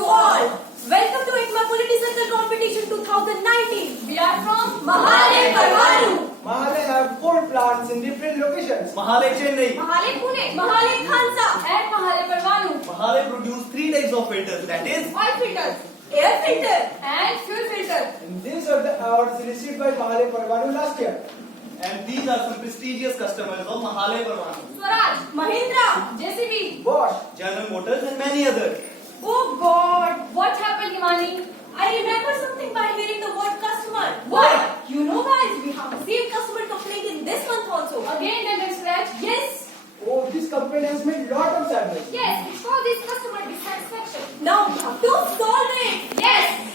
to all. Welcome to ITMA Quality Circle Competition 2019. We are from Mahale Parvanu. Mahale have 4 plants in different locations. Mahale Chennai. Mahale Pune. Mahale Khansa. And Mahale Parvanu. Mahale produce 3 types of filters, that is Oil filter, air filter and fuel filter. And these are the awards received by Mahale Parvanu last year. and these are some prestigious customers of Mahale Parvanu, Swaraj, Mahindra, JCB. Bosch, General Motors and many others. Oh God, what happened, Himani? I remember something by hearing the word customer. What? You know, guys, we have received customer complaint in this month also. Again, then scratch. Yes. oh, this company has made lot of sadness. Yes, it's for this customer dissatisfaction. Now we have to solve it. Yes.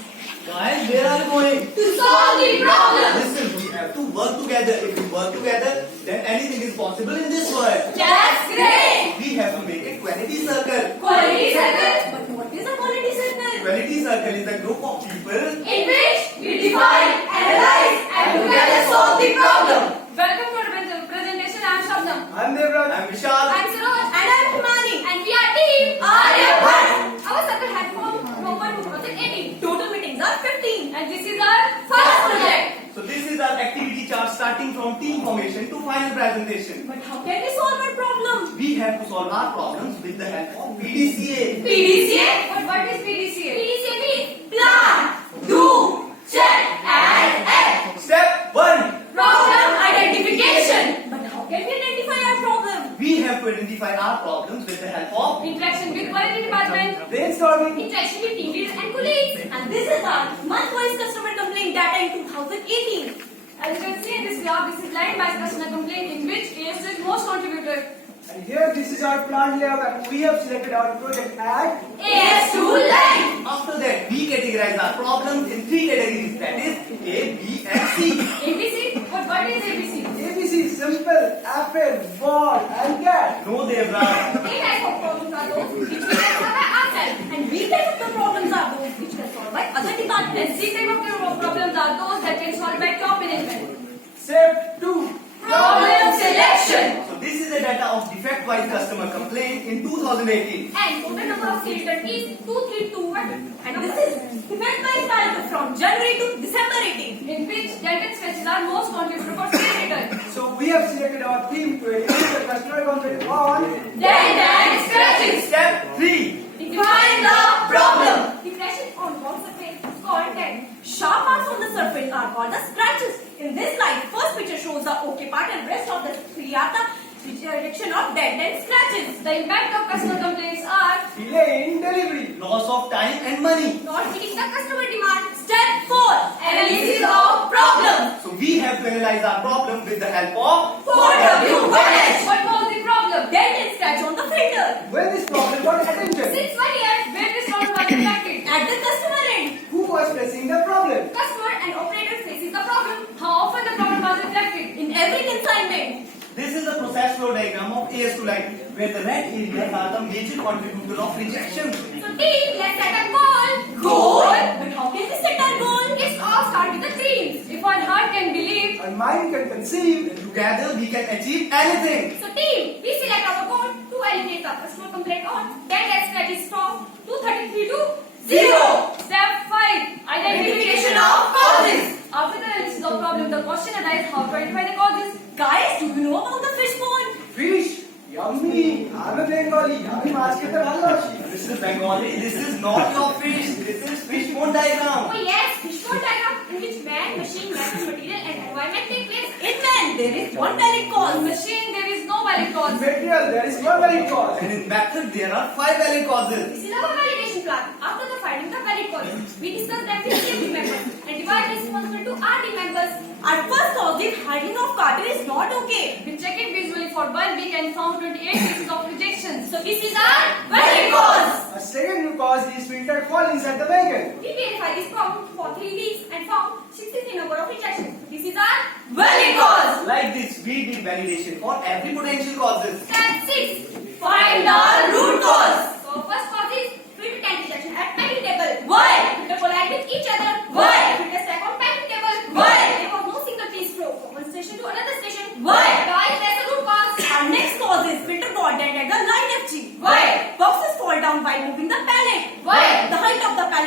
Guys, where are you going? To solve the problem. Listen, we have to work together. If we work together, then anything is possible in this world. That's great. We have to make it quality circle. Quality circle. But what is a quality circle? Quality circle is a group of people. In which we define, analyze, and together solve the problem. Welcome to our presentation. I am Shabnam. I'm Devraj. I'm Vishal. I'm Saroj. And I'm Himani. And we are team Aryabhat. Our circle had formed November 2018. Total meetings are 15. And this is our first project. So this is our activity chart starting from team formation to final presentation. But how can we solve our problem? We have to solve our problems with the help of PDCA. PDCA? But what is PDCA? PDCA means plan, do, check, and act. Step 1. Problem identification. But how can we identify our problem? We have to identify our problems with the help of Interaction with quality department. Brainstorming. Interaction with team leaders and colleagues. And this is our month-wise customer complaint data in 2018. As you can see in this graph, this is line-wise customer complaint in which AS is most contributor. And here this is our plant layout and we have selected our project at AS2 line. After that, we categorize our problems in 3 categories, that is A, B and C. ABC? But what is ABC? ABC, simple, apple, ball and cat. No, Devraj. A type of problems are those which we can solve by ourselves. And B type of the problems are those which can solve by other departments. And C type of the problems are those that can solve by top management. Step 2. Problem selection. So this is the data of defect-wise customer complaint in 2018. And total number of filters is 2321. And this is defect wise value from January to December 18. In which dented stretches are most contributor for filter. So we have selected our theme to eliminate the customer complaint on Dent and scratches. Step 3. Define the problem. Depression on one surface is called dent. Sharp marks on the surface are called the scratches. In this slide, first picture shows the okay part and rest of the three are the direction of dent and scratches. The impact of customer complaints are delay in delivery, Loss of time and money. not meeting the customer demand. Step 4. Analysis of problem. So we have to analyze our problem with the help of 4W College. What was the problem? Dent and scratch on the filter. when this problem got attention, Since 1 year, where this problem was impacted? At the customer end. who was facing the problem? Customer and operator faces the problem. How often the problem was reflected? In every consignment. This is the process flow diagram of AS2 line, where the red areas are the major contributor of rejection. So team, let's set a goal. Goal? But how can we set our goal? It's all start with the dreams. If one heart can believe. Our mind can conceive. Together we can achieve anything. So team, we select our goal to eliminate the customer complaint on dent and scratches from 233 to 0. Step 5. Identification of causes. After the analysis of problem, the question arises how to identify the causes. Guys, do you know about the fish pond? Fish, yummy. I'm a Bengali. I'm asking the Bangladeshi. This is Bengali. This is not your fish. This is fish bone diagram. Oh yes, fish pond diagram in which man, machine, method, material and environment take place. In man, there is one valid cause. Machine, there is no valid cause. Material, there is one valid cause. And in method there are 5 valid causes. This is our validation plan. After the finding the valid causes, we discuss them with team members and divide responsibility to our team members. Our first cause is handling of carton is not okay. We check it visually for 1 week and found 28 cases of rejection. So this is our valid cause. A second cause is filter fall inside the wagon. We verified this problem for 3 weeks and found 63 number of rejections. This is our valid cause. Like this, we did validation for every potential causes. Step 6. Find the root cause. So first cause is filter tank rejection at packing table. Why? Filter collide with each other. Why? Filter stack on packing table. Why? There was no single piece flow from one station to another station. Why? Guys, that's the root cause. Our next cause is filter got dent at the line FG. Why? Boxes fall down while moving the pallet. Why? The height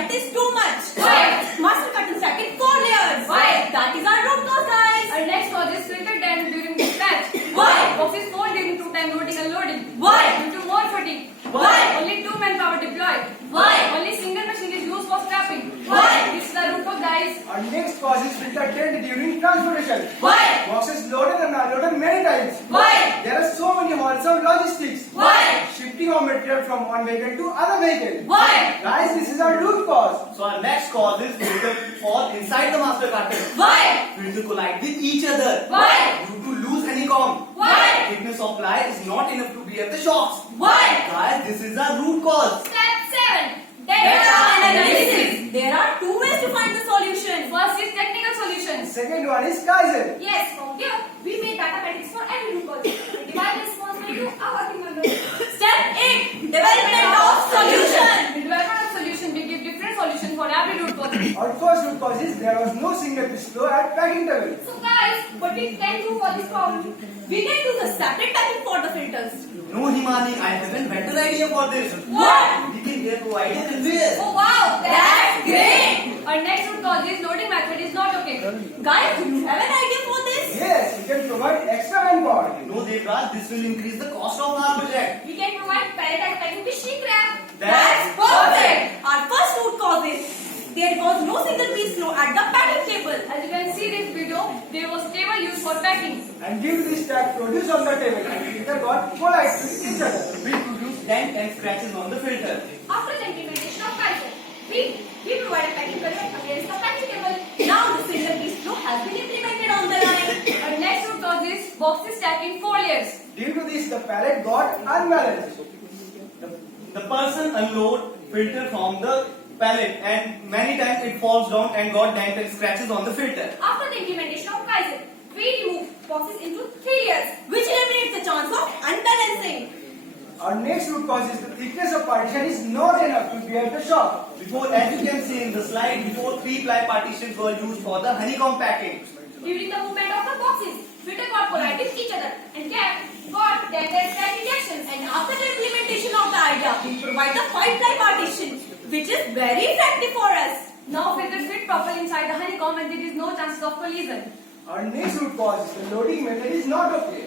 That is too much. Why? Master cut and stack in 4 layers. Why? That is our root cause, guys. Our next cause is filter damage during dispatch. Why? Boxes fall during two-time loading and loading. Why? Due to more fatigue. Why? Only 2 manpower deployed. Why? Only single machine is used for scrapping. Why? This is the root cause, guys. Our next cause is filter dent during transportation. Why? Boxes loaded and unloaded many times. Why? There are so many halts of logistics. Why? Shifting of material from one vehicle to other vehicle. Why? Guys, this is our root cause. So our next cause is filter fall inside the master carton. Why? Filter collide with each other. Why? Due to loose honeycomb. Why? Thickness of ply is not enough to bear the shocks. Why? Guys, this is our root cause. Step 7. Data analysis. There are 2 ways to find the solution. First is technical solutions. Second one is Kaizen. Yes, from here we make data matrix for every root cause. We divide responsibility to our team members. Step 8. Development of solution. In development of solution, we give different solutions for every root cause. Our first root cause is there was no single piece flow at packing table. So guys, what we can do for this problem? We can do the separate packing for the filters. No, Himani, I have a better idea for this. What? We can get provided in this. Oh wow, That's great. Our next root cause is loading method is not okay. Guys, do you have an idea for this? Yes, we can provide extra manpower. No, Devraj, this will increase the cost of our project. We can provide palletized packing with shrink wrap. That's perfect. Our first root cause is there was no single piece flow at the packing table. As you can see this video, there was table used for packing. And due to this stack produced on the table, and filter got collide with each other. We produce dent and scratches on the filter. After the implementation of Kaizen, we provide a packing color against the packing table. Now the single piece flow has been implemented on the line. Our next root cause is boxes stacked in 4 layers. Due to this, the pallet got unbalanced. The person unload filter from the pallet and many times it falls down and got dent and scratches on the filter. After the implementation of Kaizen, we remove boxes into 3 layers. Which eliminates the chance of unbalancing. Our next root cause is the thickness of partition is not enough to bear the shock. Before, as you can see in the slide, before 3-ply partitions were used for the honeycomb packing. During the movement of the boxes, filter got collide with each other and got dented and injections. And after the implementation of the idea, we provide the 5-ply partition, which is very effective for us. Now filters fit properly inside the honeycomb and there is no chances of collision. Our next root cause is the loading method is not okay.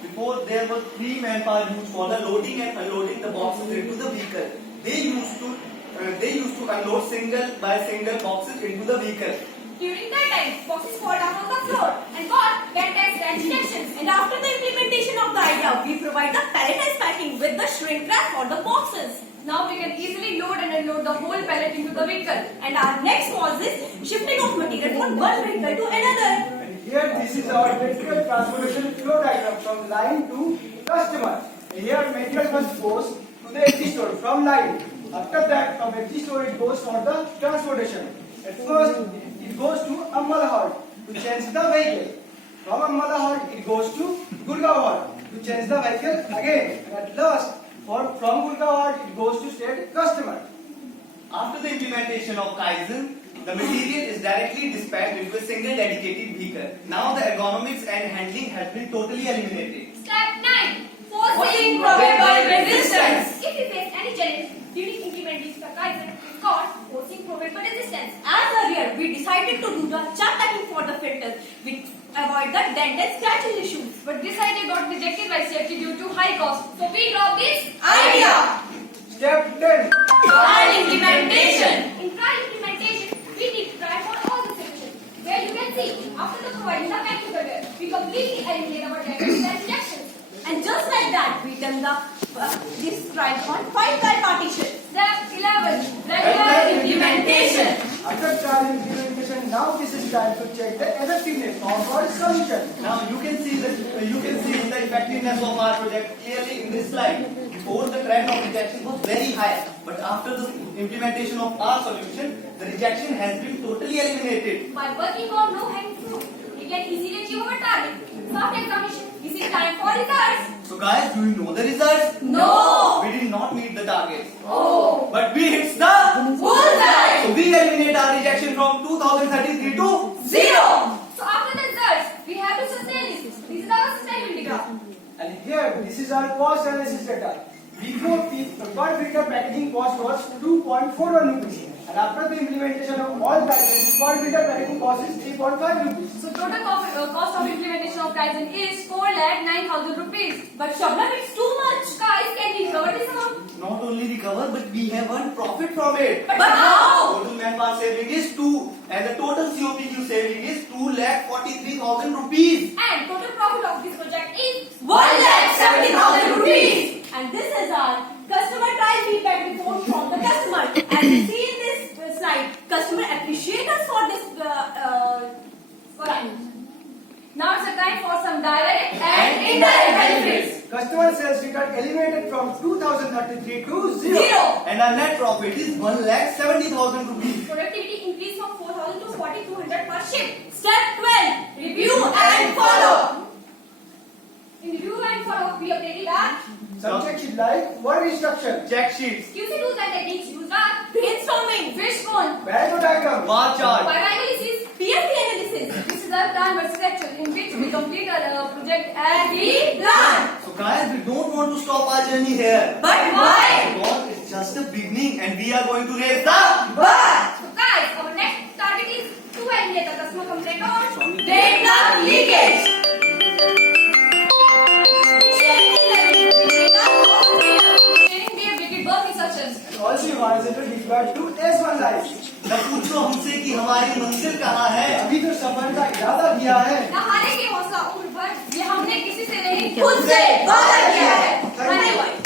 Before, there were 3 manpower used for the loading and unloading the boxes into the vehicle. They used to unload single by single boxes into the vehicle. During that time, boxes fall down on the floor and got dented and injections. And after the implementation of the idea, we provide the palletized packing with the shrink wrap for the boxes. Now we can easily load and unload the whole pallet into the vehicle. And our next cause is shifting of material from one vehicle to another. And here, this is our material transportation flow diagram from line to customer. Here, material first goes to the empty store from line. After that, from empty store, it goes for the transportation. At first, it goes to Ambala Hall to change the vehicle. From Ambala Hall, it goes to Gurgaon Hall to change the vehicle again. And at last, from Gurgaon Hall, it goes to state customer. After the implementation of Kaizen, the material is directly dispatched into a single dedicated vehicle. Now the ergonomics and handling has been totally eliminated. Step 9. Forcing probable resistance. If we face any challenge during implementation of Kaizen, it's called forcing probable resistance. As earlier, we decided to do the chuck packing for the filters, which avoid the dent and scratches issues. But this idea got rejected by CFT due to high cost. So we dropped this Idea. Step 10. Trial implementation. In trial implementation, we did try for all the solutions. Where you can see, after the providing the packing filter, we completely eliminate our dented and injections. And just like that, we done this trial on 5-ply partition. Step 11. Regular implementation. After trial implementation, now this is time to check the effectiveness of our solution. Now you can see the effectiveness of our project clearly in this slide. Before, the trend of rejection was very high, but after the implementation of our solution, the rejection has been totally eliminated. By working on no hanging fruit, we can easily achieve our target. After examination, this is time for results. So guys, do you know the results? No. We did not meet the targets. Oh. But we hit the Bullseye. So we eliminate our rejection from 2033 to 0. So after the results, we have to sustain this. This is our sustainability graph. And here, this is our cost analysis data. Before peak, per filter packaging cost was 2.41 rupees. And after the implementation of all packages, small filter packaging cost is 3.5 rupees. So total cost of implementation of Kaizen is 4,09,000 rupees. But Shabnam, it's too much. Guys, can we recover this amount? Not only recover, but we have earned profit from it. But how? Total manpower saving is 2, and the total COPQ saving is 2,43,000 rupees. And total profit of this project is 1,70,000 rupees. And this is our customer trial feedback report from the customer. As you see in this slide, customer appreciate us for this. Right. Now it's a time for some direct and indirect benefits. Customer sales return eliminated from 2033 to 0. Zero. And our net profit is 1,70,000 rupees. Productivity increased from 4,000 to 4,200 per shift. Step 12. Review and follow. In review and follow, we updated our Subject sheet like word instruction, Check sheets, QC tools and techniques used are Brainstorming. fishbone, Pareto diagram, bar chart, analysis. PFP analysis. This is our plan versus actual, in which we complete our project as we plan. So guys, we don't want to stop our journey here. But why? Because it's just a beginning and we are going to raise the But So guys, our next target is to eliminate the customer complaint on data leakage. sharing their wicked work researchers. also horizontal feedback to S1 life. न पूछो हमसे कि हमारी मंजिल कहाँ है. अभी तो सफर का इरादा किया है. नहाने की हौसला उम्र भर ये हमने किसी से नहीं खुद से वादा किया है. धन्यवाद.